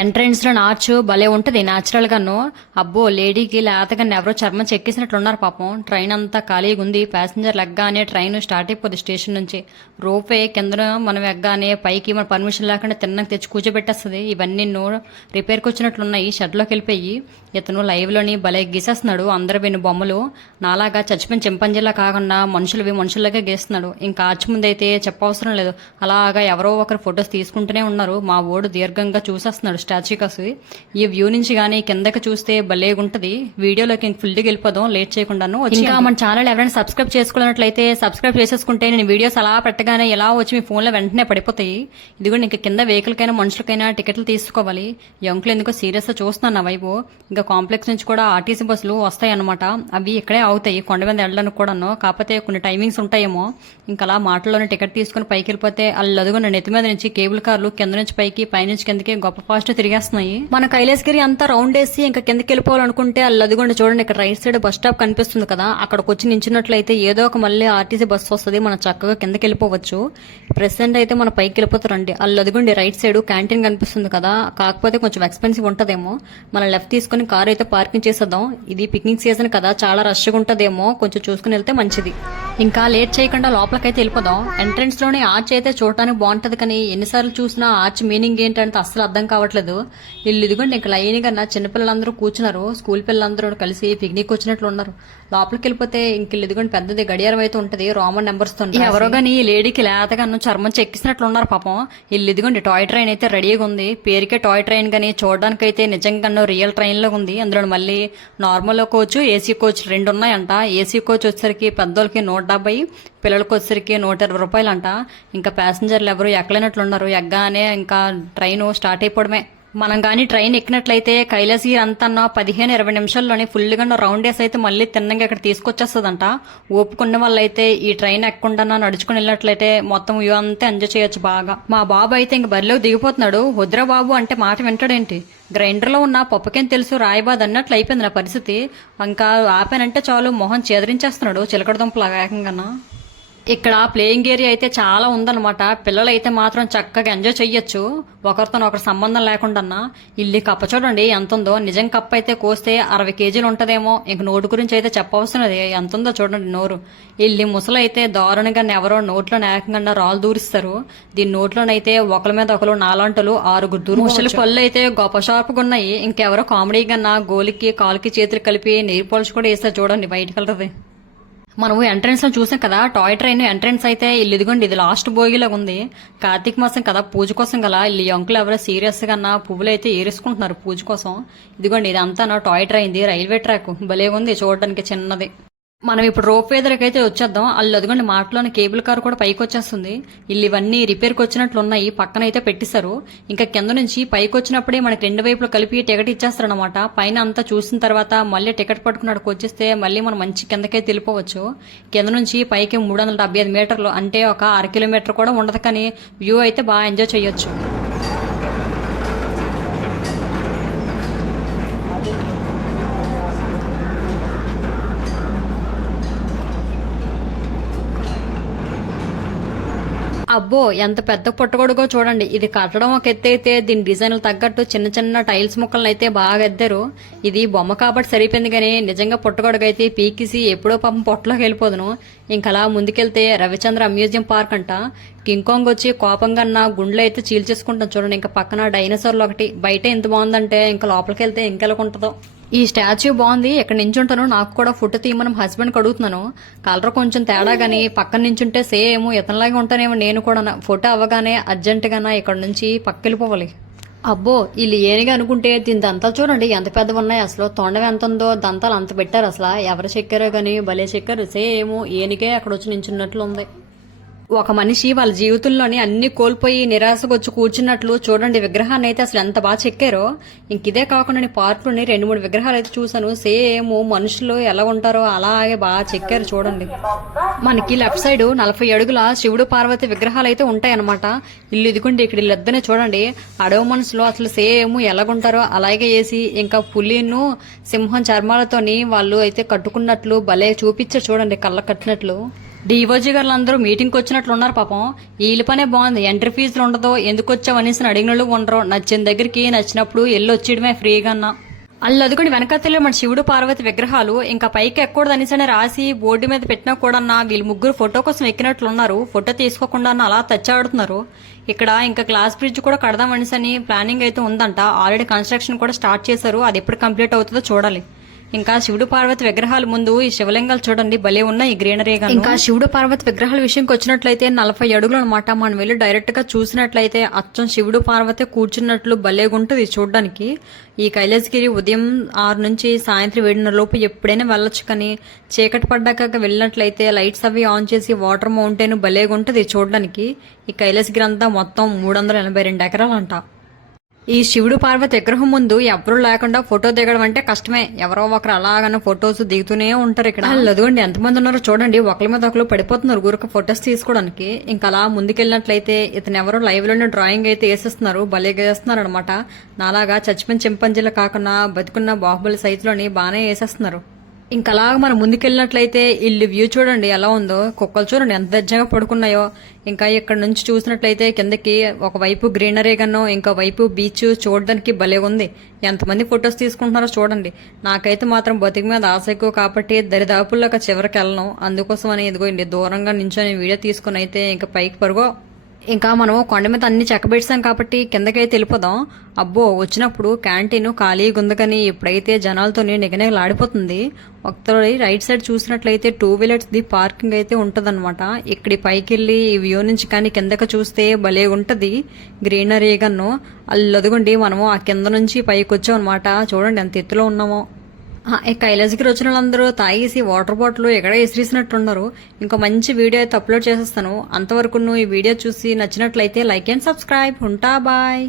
Entrance లో నాచు భలే ఉంటది న్యాచురల్ గాను. అబ్బో లేడీకి లేతగా ఎవరో చర్మం చెక్కేసినట్లున్నారు పాపం. ట్రైన్ అంతా ఖాళీగా ఉంది. ప్యాసింజర్ లెగ్గానే ట్రైన్ స్టార్ట్ అయిపోద్ది స్టేషన్ నుంచి. రోపే కింద మనం ఎగ్గానే పైకి మన పర్మిషన్ లేకుండా తిన్నాక తెచ్చి కూర్చోబెట్టేస్తుంది. ఇవన్నీ రిపేర్కి వచ్చినట్లున్నాయి. షెడ్ లోకి వెళ్ళిపోయి ఇతను లైవ్ లోని భలే గీసేస్తున్నాడు. అందరు విని బొమ్మలు నాలాగా చచ్చిపోయిన చింపంజీలా కాకుండా మనుషులకే గీస్తున్నాడు. ఇంకా ఆచి ముందైతే చెప్పవసరం లేదు. అలాగా ఎవరో ఒకరు ఫొటోస్ తీసుకుంటూనే ఉన్నారు. మా ఓడు దీర్ఘంగా చూసేస్తున్నాడు స్టాచ్యూ కాసు. ఈ వ్యూ నుంచి గానీ కిందకి చూస్తే భలేగుంటది. వీడియోలోకి ఫుల్గా వెళ్ళిపోదాం లేట్ చేయకుండాను. ఇంకా మన ఛానల్ ఎవరైనా సబ్స్క్రైబ్ చేసుకున్నట్లయితే సబ్స్క్రైబ్ చేసేసుకుంటే నేను వీడియోస్ అలా పెట్టగానే ఎలా వచ్చి మీ ఫోన్ లో వెంటనే పడిపోతాయి. ఇది కూడా ఇంకా కింద వెహికల్ కైనా మనుషులకైనా టికెట్లు తీసుకోవాలి. యంకులు ఎందుకో సీరియస్ గా చూస్తున్నాను నా వైపు. ఇంకా కాంప్లెక్స్ నుంచి కూడా ఆర్టీసీ బస్సులు వస్తాయి అనమాట. అవి ఇక్కడే అవుతాయి కొండ మీద వెళ్ళడానికి కూడాను. కాకపోతే కొన్ని టైమింగ్స్ ఉంటాయేమో. ఇంకా అలా మాటల్లోనే టికెట్ తీసుకుని పైకి వెళ్ళిపోతే అల్లదుగు నెత్తి మీద నుంచి కేబుల్ కార్లు కింద నుంచి పైకి పైనుంచి కిందకి గొప్ప ఫాస్ట్ తిరిగేస్తున్నాయి. మన కైలాసగిరి అంతా రౌండ్ వేసి ఇంకా కిందకి వెళ్ళిపోవాలనుకుంటే అల్లదిగోండి చూడండి, ఇక్కడ రైట్ సైడ్ బస్ స్టాప్ కనిపిస్తుంది కదా, అక్కడికి వచ్చి నించున్నట్లయితే ఏదో ఒక మళ్ళీ ఆర్టీసీ బస్సు వస్తుంది. మనం చక్కగా కిందకి వెళ్ళిపోవచ్చు. ప్రెసెంట్ అయితే మన పైకి వెళ్ళిపోతారండి. అల్లదిగోండి రైట్ సైడ్ క్యాంటీన్ కనిపిస్తుంది కదా, కాకపోతే కొంచెం ఎక్స్పెన్సివ్ ఉంటదేమో. మనం లెఫ్ట్ తీసుకుని కార్ అయితే పార్కింగ్ చేసేద్దాం. ఇది పిక్నిక్ సీజన్ కదా, చాలా రష్గా ఉంటదేమో, కొంచెం చూసుకుని వెళ్తే మంచిది. ఇంకా లేట్ చేయకుండా లోపలికైతే వెళ్ళిపోదాం. ఎంట్రన్స్ లోనే ఆర్చ్ అయితే చూడటానికి బాగుంటది, కానీ ఎన్నిసార్లు చూసినా ఆర్చ్ మీనింగ్ ఏంటంటే అస్సలు అర్థం కావట్లేదు. వీళ్ళు ఇదిగోండి ఇంకా లైన్ గా చిన్నపిల్లలందరూ కూర్చున్నారు. స్కూల్ పిల్లలందరూ కలిసి పిక్నిక్ వచ్చినట్లు ఉన్నారు. లోపలికి వెళ్ళిపోతే ఇంక ఇదిగోండి పెద్దది గడియారం అయితే ఉంటది రోమన్ నెంబర్స్ తో. ఎవరో గానీ ఈ లేడీకి లేతగా చర్మం చెక్కిసినట్లు ఉన్నారు పాపం. వీళ్ళు ఇదిగోండి టాయ్ ట్రైన్ అయితే రెడీగా ఉంది. పేరుకే టాయ్ ట్రైన్ గానీ చూడడానికి అయితే నిజంగా రియల్ ట్రైన్ లో ఉంది. అందులో మళ్ళీ నార్మల్ కోచ్ ఏసీ కోచ్ రెండు ఉన్నాయంట. ఏసీ కోచ్ వచ్చేసరికి పెద్దోళ్ళకి 170, పిల్లలకి వచ్చేసరికి 120 రూపాయలు అంట. ఇంకా ప్యాసింజర్లు ఎవరు ఎక్కలేనట్లున్నారు. ఎగ్గానే ఇంకా ట్రైన్ స్టార్ట్ అయిపోవడమే. మనం గానీ ట్రైన్ ఎక్కినట్లయితే కైలాసగిరి అంతా 15-20 నిమిషాల్లోనే ఫుల్ గా రౌండ్ వేసి అయితే మళ్ళీ తిన్నంగా ఇక్కడ తీసుకొచ్చేస్తుందంట. ఓపుకున్న వాళ్ళైతే ఈ ట్రైన్ ఎక్కకుండా నడుచుకుని వెళ్ళినట్లయితే మొత్తం వ్యూ అంతా ఎంజాయ్ చేయొచ్చు బాగా. మా బాబు అయితే ఇంక బరిలోకి దిగిపోతున్నాడు. వద్దురా బాబు అంటే మాట వింటాడేంటి. గ్రైండర్ లో ఉన్న పప్పుకేం తెలుసు రాయబాద్ అన్నట్లు అయిపోయింది నా పరిస్థితి. ఇంకా ఆపానంటే చాలు మొహం చేదరించేస్తున్నాడు చిలకడ దుంపలాగా ఏకంగా. ఇక్కడ ప్లేయింగ్ ఏరియా అయితే చాలా ఉందన్నమాట. పిల్లలు అయితే మాత్రం చక్కగా ఎంజాయ్ చెయ్యొచ్చు ఒకరితో ఒకరి సంబంధం లేకుండా. ఇల్లు కప్ప చూడండి ఎంత ఉందో. నిజం కప్ప అయితే కోస్తే 60 కేజీలు ఉంటదేమో. ఇంక నోటు గురించి అయితే చెప్పవలసిన ఎంత ఉందో చూడండి నోరు. ఇల్లు ముసలు అయితే దారుణంగా ఎవరో నోట్లో ఏకంగా రాళ్ళు దూరిస్తారు. దీని నోట్లోనైతే ఒకరి మీద ఒకరు నాలంటలు 6 దూరు. ముసలి పళ్ళు అయితే గొప్ప షార్ప్గా ఉన్నాయి. ఇంకెవరో కామెడీగా గోలికి కాలుకి చేతులు కలిపి నెయిల్ పాలిష్ కూడా వేస్తారు చూడండి వైట్ కలర్ది. మనం ఎంట్రన్స్ లో చూసాం కదా టాయ్ ట్రైన్ ఎంట్రన్స్ అయితే ఇల్లు ఇదిగోండి ఇది లాస్ట్ బోగిలాగా ఉంది. కార్తీక మాసం కదా పూజ కోసం గల ఇల్లు అంకులు ఎవరో సీరియస్ గా పువ్వులు అయితే ఏరేసుకుంటున్నారు పూజ కోసం. ఇదిగోండి ఇదంతా toy train the railway track భలే ఉంది చూడడానికి చిన్నది. మనం ఇప్పుడు రోప్ వే దగ్గరికి అయితే వచ్చేద్దాం. అల్లు అదిగోండి మాటలోని కేబుల్ కార్ కూడా పైకి వచ్చేస్తుంది. ఇల్లు ఇవన్నీ రిపేర్కి వచ్చినట్లు ఉన్నాయి. పక్కన అయితే పెట్టిస్తారు. ఇంకా కింద నుంచి పైకి వచ్చినప్పుడే మనకి 2 వైపులు కలిపి టికెట్ ఇచ్చేస్తారు అనమాట. పైన అంతా చూసిన తర్వాత మళ్ళీ టికెట్ పట్టుకున్నట్టుకు వచ్చేస్తే మళ్ళీ మనం మంచి కిందకైతే వెళ్ళిపోవచ్చు. కింద నుంచి పైకి 375 మీటర్లు అంటే ఒక 1/2 కిలోమీటర్ కూడా ఉండదు, కానీ వ్యూ అయితే బాగా ఎంజాయ్ చేయొచ్చు. అబ్బో ఎంత పెద్ద పుట్టగొడుగో చూడండి. ఇది కట్టడం ఒక ఎత్తు అయితే దీని డిజైన్లు తగ్గట్టు చిన్న చిన్న టైల్స్ ముక్కలను అయితే బాగా ఎద్దారు. ఇది బొమ్మ కాబట్టి సరిపోయింది, కానీ నిజంగా పుట్టగొడుగు అయితే పీకిసి ఎప్పుడో పాపం పొట్టలోకి వెళ్ళిపోదును. ఇంకా అలా ముందుకెళ్తే రవిచంద్ర మ్యూజియం పార్క్ అంట. కింకాంగ్ వచ్చి కోపంగా గుండెలు అయితే చీల్చేసుకుంటాం చూడండి. ఇంకా పక్కన డైనోసార్లు ఒకటి. బయట ఎంత బాగుందంటే ఇంకా లోపలికి వెళ్తే ఇంకెలాగుంటుందో. ఈ స్టాచ్యూ బాగుంది. ఎక్కడ నించుంటాను నాకు కూడా ఫోటో తీయమని హస్బెండ్ అడుగుతున్నాను. కలర్ కొంచెం తేడా గానీ పక్కన నించుంటే సేమ్ ఇతనిలాగే ఉంటానేమో నేను కూడా. ఫోటో అవ్వగానే అర్జెంటుగా ఇక్కడ నుంచి పక్కెళ్ళిపోవాలి. అబ్బో వీళ్ళు ఏనిగా అనుకుంటే దీని దంతాలు చూడండి ఎంత పెద్దవి ఉన్నాయి. అసలు తొండం ఎంత ఉందో దంతాలు అంత పెట్టారు. అసలు ఎవరు చెక్కారో గానీ భలే చెక్కారు. సేమ్ ఏనికే అక్కడ వచ్చి నించున్నట్లు ఉంది. ఒక మనిషి వాళ్ళ జీవితంలోని అన్ని కోల్పోయి నిరాశకు వచ్చి కూర్చున్నట్లు చూడండి. విగ్రహాన్ని అయితే అసలు ఎంత బాగా చెక్కారో. ఇంకిదే కాకుండా నేను పార్కులోని 2-3 విగ్రహాలు అయితే చూసాను. సేమ్ మనుషులు ఎలా ఉంటారో అలాగే బాగా చెక్కారు చూడండి. మనకి లెఫ్ట్ సైడ్ 40 అడుగుల శివుడు పార్వతి విగ్రహాలు అయితే ఉంటాయన్నమాట. ఇల్లు ఇదిగోండి ఇక్కడ ఇద్దరిని చూడండి. అడవి మనుషులు అసలు సేమ్ ఎలాగుంటారో అలాగే వేసి ఇంకా పులిను సింహం చర్మాలతోని వాళ్ళు అయితే కట్టుకున్నట్లు భలే చూపించారు చూడండి కళ్ళ కట్టినట్లు. డివోజీ గారు అందరూ మీటింగ్కి వచ్చినట్లు ఉన్నారు పాపం. వీళ్ళ పనే బాగుంది, ఎంట్రీ ఫీజులు ఉండదు, ఎందుకు వచ్చావు అనేసి అడిగినట్లు ఉండరు. నచ్చిన దగ్గరికి నచ్చినప్పుడు వెళ్ళి వచ్చేయడమే ఫ్రీగా అన్నా. వాళ్ళు అదుకుని వెనకతలే మన శివుడు పార్వతి విగ్రహాలు ఇంకా పైకి ఎక్కకూడదు అనేసి రాసి బోర్డు మీద పెట్టినా కూడా వీళ్ళు ముగ్గురు ఫోటో కోసం ఎక్కినట్లున్నారు. ఫోటో తీసుకోకుండా అలా తచ్చాడుతున్నారు. ఇక్కడ ఇంకా గ్లాస్ బ్రిడ్జ్ కూడా కడదాం అనేసి ప్లానింగ్ అయితే ఉందంట. ఆల్రెడీ కన్స్ట్రక్షన్ కూడా స్టార్ట్ చేశారు. అది ఎప్పుడు కంప్లీట్ అవుతుందో చూడాలి. ఇంకా శివుడు పార్వతి విగ్రహాల ముందు ఈ శివలింగాలు చూడండి భలే ఉన్నాయి, ఈ గ్రీనరీగా. ఇంకా శివుడు పార్వతి విగ్రహాల విషయంకి వచ్చినట్లయితే 40 అడుగులు అనమాట. మనం వెళ్ళి డైరెక్ట్ గా చూసినట్లయితే అచ్చం శివుడు పార్వతి కూర్చున్నట్లు భలేగుంటుంది చూడడానికి. ఈ కైలాసగిరి ఉదయం 6 నుంచి సాయంత్రం 7:30 లోపు ఎప్పుడైనా వెళ్ళొచ్చు, కానీ చీకటి పడ్డాక వెళ్ళినట్లయితే లైట్స్ అవి ఆన్ చేసి వాటర్ మౌంటైన్ భలేగుంటుంది చూడడానికి. ఈ కైలాసగిరి అంతా మొత్తం 382 ఎకరాలు అంట. ఈ శివుడు పార్వతి విగ్రహం ముందు ఎవరు లేకుండా ఫోటో దిగడం అంటే కష్టమే. ఎవరో ఒకరు అలాగనే ఫొటోస్ దిగుతూనే ఉంటారు ఇక్కడ. అదిగోండి ఎంతమంది ఉన్నారో చూడండి, ఒకరి మీద ఒకరు పడిపోతున్నారు గురుకు ఫొటోస్ తీసుకోవడానికి. ఇంకా అలా ముందుకెళ్ళినట్లయితే ఇతను ఎవరో లైవ్ లోనే డ్రాయింగ్ అయితే వేసేస్తున్నారు, భలేగా వేస్తున్నారు అనమాట. నాలాగా చచ్చిపోయిన చింపంజీలు కాకుండా బతుకున్న బాహుబలి సైజులోని బాగానే వేసేస్తున్నారు. ఇంకా అలాగ మనం ముందుకెళ్ళినట్లయితే ఇల్లు వ్యూ చూడండి ఎలా ఉందో. కుక్కలు చూడండి ఎంత దజ్జంగా పడుకున్నాయో. ఇంకా ఇక్కడ నుంచి చూసినట్లయితే కిందకి ఒకవైపు గ్రీనరీ గానో ఇంకో వైపు బీచ్ చూడడానికి భలే ఉంది. ఎంతమంది ఫొటోస్ తీసుకుంటున్నారో చూడండి. నాకైతే మాత్రం బతికి మీద ఆశ ఎక్కువ కాబట్టి దరిదాపుల్లోకి చివరికి వెళ్ళను. అందుకోసం అని ఇదిగోండి దూరంగా నించొని వీడియో తీసుకుని అయితే ఇంకా పైకి పరుగో. ఇంకా మనం కొండ మీద అన్ని చెక్కబెట్టాం కాబట్టి కిందకైతే వెళ్ళిపోదాం. అబ్బో వచ్చినప్పుడు క్యాంటీన్ ఖాళీగా ఉందని ఇప్పుడైతే జనాలతో నిగనిగలాడిపోతుంది. ఒకసారి రైట్ సైడ్ చూసినట్లయితే 2 వీలర్స్ ది పార్కింగ్ అయితే ఉంటదన్నమాట. ఇక్కడి పైకి వెళ్ళి ఈ వ్యూ నుంచి కానీ కిందకి చూస్తే భలే ఉంటది గ్రీనరీగాను. అల్లదుగుండి మనము ఆ కింద నుంచి పైకి వచ్చాం అనమాట. చూడండి ఎంత ఎత్తులో ఉన్నామో. కైలాసగిరి వచ్చిన వాళ్ళందరూ తాగేసి వాటర్ బాటిల్ ఎక్కడ విసిరేసినట్టున్నారు. ఇంకో మంచి వీడియో అయితే అప్లోడ్ చేసేస్తాను. అంతవరకు నువ్వు ఈ వీడియో చూసి నచ్చినట్లయితే లైక్ అండ్ సబ్స్క్రైబ్. ఉంటా బాయ్.